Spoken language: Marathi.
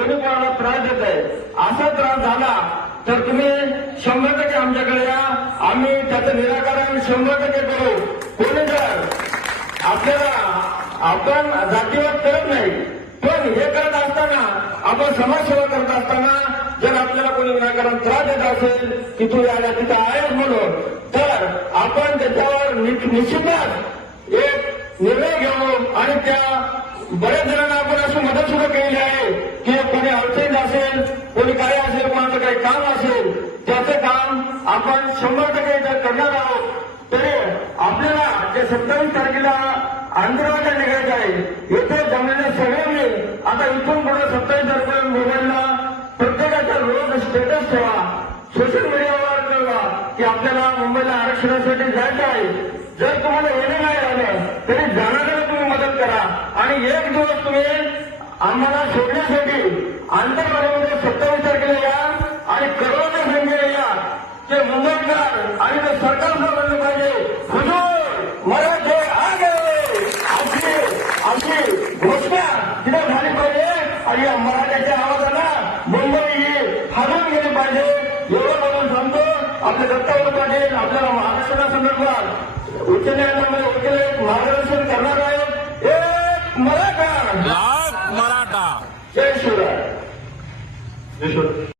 कोणी कोणाला त्रास देत आहे, असा त्रास झाला तर तुम्ही 100% आमच्याकडे या, आम्ही त्याचं निराकरण 100% करू. कोणी जर आपल्याला आपण जातीवाद करत नाही, पण हे करत असताना आपण समाजसेवा करत असताना जर आपल्याला कोणी विनाकारण त्रास देत असेल की तू या जातीचा आहेस म्हणून, तर आपण त्याच्यावर निश्चितच एक निर्णय घेऊ. आणि त्या बऱ्याच जणांना आपण अशी मदत सुद्धा केलेली आहे की कोणी अडचणीत असेल, कोणी काय असेल, कोणाचं काही काम असेल, त्याचं काम आपण 100% करणार आहोत. तरी आपल्याला जे 27 तारखेला आंदोलनाला निघायचं आहे, येथे जमलेल्या सगळ्यांनी आता इथून पुढे 27 तारखेला मोबाईलला प्रत्येकाचा रोज स्टेटस ठेवा, सोशल मीडियावर कळवा की आपल्याला मुंबईला आरक्षणासाठी जायचं आहे. जर तुम्हाला येणे नाही आलं तरी जाणाऱ्याला तुम्ही मदत करा आणि एक दिवस तुम्ही आम्हाला सोडण्यासाठी आंतरवाडीमध्ये 27 तारखेला या आणि करोडच्या संख्येने या. ते मुंबईकर आणि ते सरकार म्हणलं पाहिजे, हुजूर मराठे आगे, अशी घोषणा तिथे झाली पाहिजे आणि या मराठ्याच्या आवाजाला मुंबई ही हलवून गेली पाहिजे. एवढं म्हणून सांगतो. आपले दत्तात्रय पाटील आपल्याला महाराष्ट्रासंदर्भात उच्च न्यायालयामध्ये वकील मार्गदर्शन करणार आहेत. एक मराठा, मराठा. जय शिवराय. जय शिवराय.